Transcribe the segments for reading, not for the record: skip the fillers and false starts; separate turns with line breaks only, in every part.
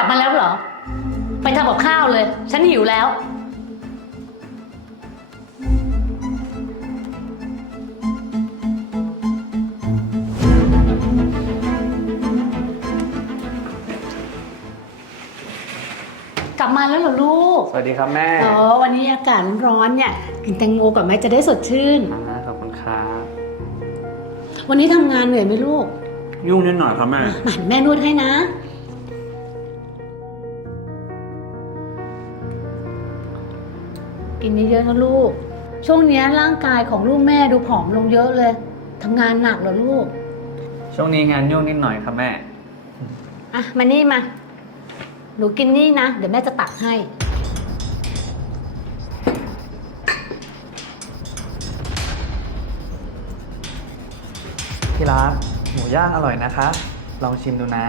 มาแล้วเหรอไปทำกับข้าวเลยฉันหิวแล้วกลับมาแล้วเหรอลูก
สวัสดีครับแม่
วันนี้อากาศร้อนเนี่ยกินแตงโมก่อนไหมจะได้สดชื่น
ขอบคุณครับ
วันนี้ทำงานเหนื่อยไหมลูก
ยุ่งนิดหน่อยครับแม่
แม่นวดให้นะกินเยอะๆนะลูกช่วงนี้ร่างกายของลูกแม่ดูผอมลงเยอะเลยทำงานหนักเหรอลูก
ช่วงนี้งานยุ่งนิดหน่อยครับแม่
มานี่มาหนูกินนี่นะเดี๋ยวแม่จะตักให้
ที่รักหมูย่างอร่อยนะคะลองชิมดูนะ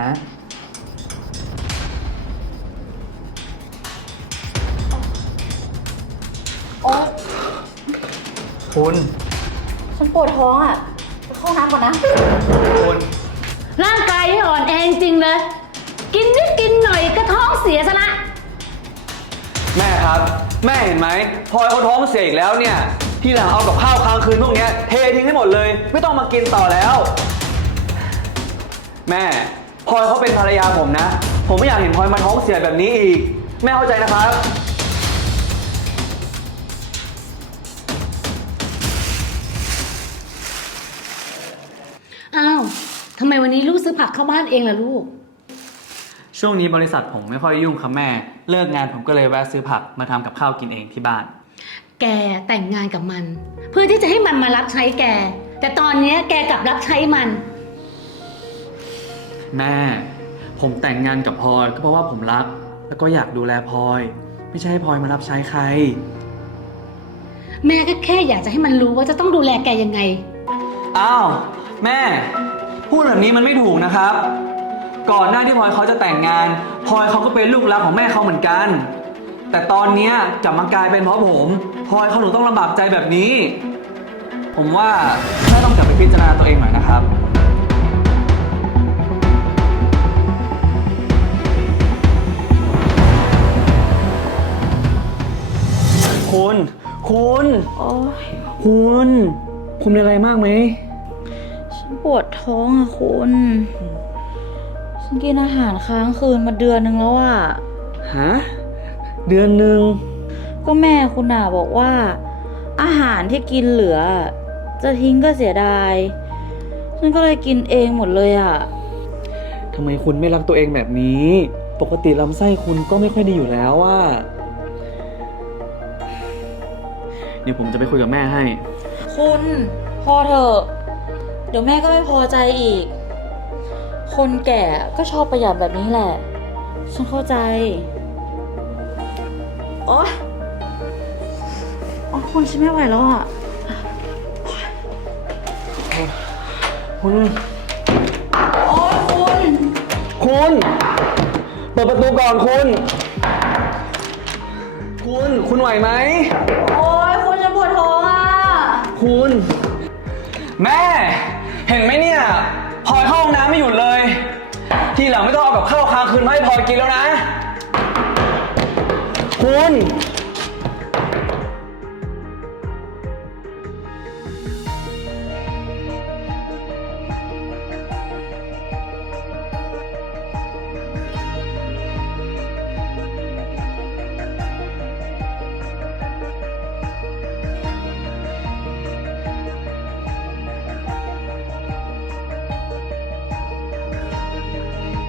โอ๊ย
คุณ
ฉันปวดท้องอ่ะไปเข้าน้ำก่อนนะ
คุณ
ร่างกายอ่อนแอจริงเลยกินนิดกินหน่อยก็ท้องเสียซะละ
แม่ครับแม่เห็นไหมพลอยเขาท้องเสียอีกแล้วเนี่ยที่หลังเอากับข้าวค้างคืนพวกนี้เททิ้งให้หมดเลยไม่ต้องมากินต่อแล้วแม่พลอยเขาเป็นภรรยาผมนะผมไม่อยากเห็นพลอยมาท้องเสียแบบนี้อีกแม่เข้าใจนะครับ
อ้าวทำไมวันนี้ลูกซื้อผักเข้าบ้านเองล่ะลูก
ช่วงนี้บริษัทผมไม่ค่อยยุ่งครับแม่เลิกงานผมก็เลยแวะซื้อผักมาทำกับข้าวกินเองที่บ้าน
แกแต่งงานกับมันเพื่อที่จะให้มันมารับใช้แกแต่ตอนนี้แกกลับรับใช้มัน
แม่ผมแต่งงานกับพลอยก็เพราะว่าผมรักแล้วก็อยากดูแลพลอยไม่ใช่ให้พลอยมารับใช้ใคร
แม่ก็แค่อยากจะให้มันรู้ว่าจะต้องดูแลแกยังไง
อ้าวแม่พูดแบบนี้มันไม่ถูกนะครับก่อนหน้าที่พลอยเขาจะแต่งงานพลอยเขาก็เป็นลูกรักของแม่เขาเหมือนกันแต่ตอนนี้กลับมากลายเป็นเพราะผมพลอยเขาหนูต้องลำบากใจแบบนี้ผมว่าแม่ต้องกลับไปพิจารณาตัวเองหน่อยนะครับคุณ
โอ๊ย
คุณเป็นอะไรมากไหม
ฉันปวดท้องอะคุณฉันกินอาหารค้างคืนมาเดือนนึงแล้วอะ
ฮะเดือนนึง
ก็แม่คุณน่ะบอกว่าอาหารที่กินเหลือจะทิ้งก็เสียดายฉันก็เลยกินเองหมดเลยอะ
ทำไมคุณไม่รักตัวเองแบบนี้ปกติลำไส้คุณก็ไม่ค่อยดีอยู่แล้วว่าเดี๋ยวผมจะไปคุยกับแม่ให้
คุณพอเถอะเดี๋ยวแม่ก็ไม่พอใจอีกคนแก่ก็ชอบประหยัดแบบนี้แหละฉันเข้าใจโอ๊ยคุณฉันไม่ไหวแล้วอ่ะ
คุณ
โอ๊ย
คุณเปิดประตูก่อนคุณไหวไหม
โอ๊ยคุณฉันปวดท้องอ่ะ
คุณแม่เห็นไหมเนี่ยพลอยเข้าห้องน้ำไม่หยุดเลยทีหลังไม่ต้องเอากับข้าวค้างคืนมาให้พลอยกินแล้วนะคุณ